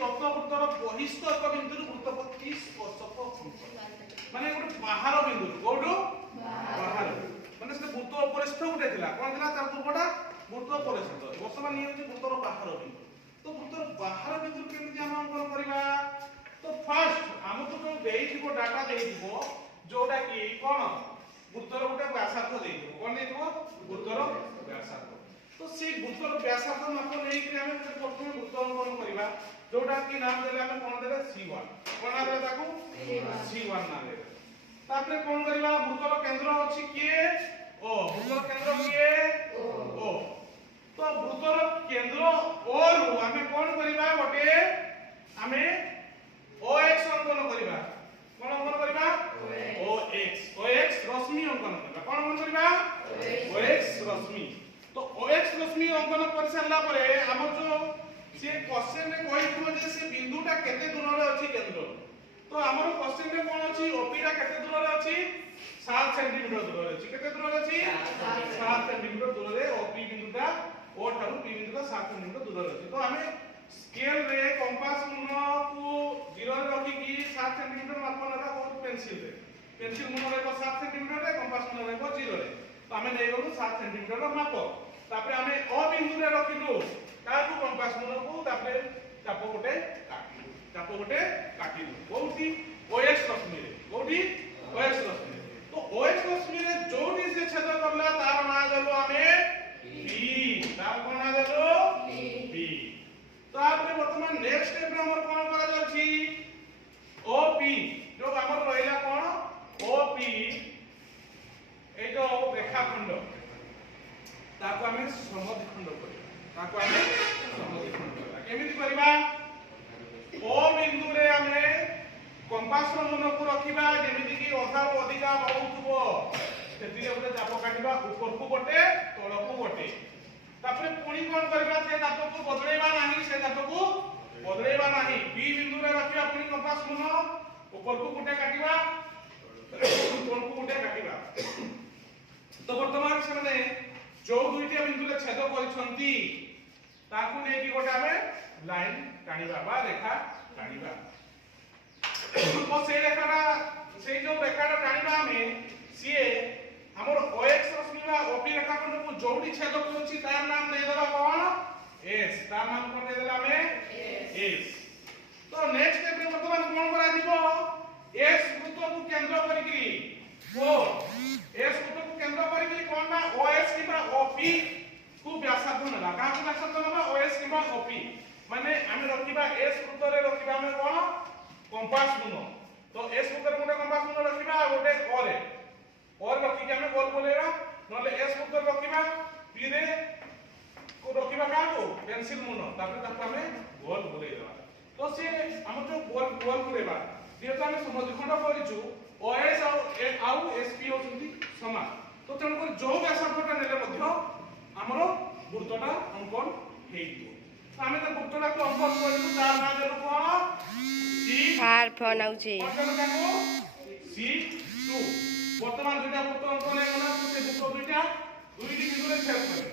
ଦତ୍ତବୃତ୍ତର ବହିସ୍ଥ ଏକ ବିନ୍ଦୁରୁ ବୃତ୍ତ ପ୍ରତି ସ୍ପର୍ଶକ ଅଙ୍କନ ମାନେ ଗୋଟେ ବାହାର ବିନ୍ଦୁ କୋଉଠୁ ବାହାର ମାନେ ସେ ବୃତ୍ତ ଉପରିସ୍ଥ ଗୋଟେ ଥିଲା କଣ ଥିଲା ତାର ପୂର୍ବଟା ବୃତ୍ତ ଉପରିସ୍ଥ ବର୍ତ୍ତମାନ ଇଏ ହେଉଛି ବୃତ୍ତର ବାହାର ବିନ୍ଦୁ ତ ବୃତ୍ତର ବାହାର ବିନ୍ଦୁ କେମିତି ଆମେ ଅଙ୍କନ କରିବା ତ ଫାର୍ଷ୍ଟ ଆମକୁ ଯୋଉ ଦେଇଥିବ ଡାଟା ଦେଇଥିବ जोटा कि कोन वृत्तर गोटे व्यासार्ध देइबो कोन देइबो वृत्तर व्यासार्ध तो से वृत्तर व्यासार्ध माप नै कि हम प्रथम वृत्त अंकन करबा जोटा कि नाम देले हम कोन देले C1 कोन नाम देले ताकू C1 नाम देले तापरे कोन करबा वृत्तर केंद्र अछि के ओ वृत्तर केंद्र के ओ तो वृत्तर केंद्र ओ रु हम कोन करबा गोटे हमें OX अंकन करबा कोन अंकन करबा OX रश्मि अंकन करबा कोन अंकन करबा OX रश्मि तो OX रश्मि अंकन कर सारला परे हम जो से क्वेश्चन रे कहिथबो जे से बिंदुटा केते दूर रे अछि केंद्र तो हमर क्वेश्चन रे कोन अछि OP रा केते दूर रे अछि 7 सेंटीमीटर दूर रे अछि केते दूर रे अछि 7 सेंटीमीटर दूर रे OP बिंदुटा O ठारू P बिंदुटा 7 सेंटीमीटर दूर रे अछि तो हमें स्केल रे कंपास मुन को 0 रे रखि की 7 सेंटीमीटर माप लगा को पेंसिल मुन रे 7 सेंटीमीटर रे कंपास मुन रे 0 रे तो हमें नै गलु 7 सेंटीमीटर रो माप तापरे हमें O बिंदु रे रखिलु ताकू कंपास मुन को तापरे चाप गोटे काटिलु कोठी OX रश्मि रे कोठी OX रश्मि तो OX रश्मि रे जोडी से छेद करला तार ना देलु हमें P तार कोन ना देलु P तो आपने वर्तमान नेक्स्ट स्टेप में हमर कोन करा जाछि OP जो हमर रहला कोन OP ए जो रेखाखंड ताको हमें समद्विखंड करबा केमिति करबा O बिंदु रे हमें कंपास मन को रखिबा जेमिति कि अधा अधिका बहुतबो सेति गोटे चाप काटिबा ऊपर को गोटे तळ को गोटे तापरे पुणी कोन करबा से चाप को बदलेबा नाही से चाप को बदलेबा नाही B बिंदु रे रखिबा पुणी कंपास मन ऊपर को गोटे काटिबा तळ को गोटे काटिबा तो वर्तमान से माने जो दुईटा बिंदु रे छेद करिसंती ताकू नै कि गोटे हमें लाइन टाणीबा बा रेखा टाणीबा तो से रेखाटा से जो रेखाटा टाणीबा हमें सीए हमर OX रश्मि बा OP रेखाखंड को जोडी छेद करछि तार नाम दे देबा कोन S तार नाम कोन दे देला हमें S तो नेक्स्ट स्टेप रे वर्तमान कोन करा दिबो S वृत्त को केंद्र करिकरी ओ S वृत्त को केंद्र करिकरी कोन ना OS किबा OP को व्यासार्ध नला का को व्यासार्ध नला OS किबा OP माने हम रखिबा S वृत्त रे रखिबा हम कोन कंपास मुनो तो S वृत्त रे गोटे कंपास मुनो रखिबा गोटे O रे और रखि के हम गोल बोलेबा नले S वृत्त रखिबा P रे को रखिबा का को पेंसिल मुनो तापर ताको हम गोल बोलेबा तो से हम जो गोल बोलेबा जेतो हम समद्विखंड करिछु OS आउ SP होसंती समान तो तण को जो व्यासार्थटा नेले मध्य हमरो वृत्तटा अंकन हेइतो तो हमें तो वृत्तटा को अंकन करिलु तार ना देलु कोन C फार फोन आउची C2 वर्तमान दुईटा वृत्त अंकन हे गला तो से वृत्त दुईटा दुईटी बिंदु रे छेद करे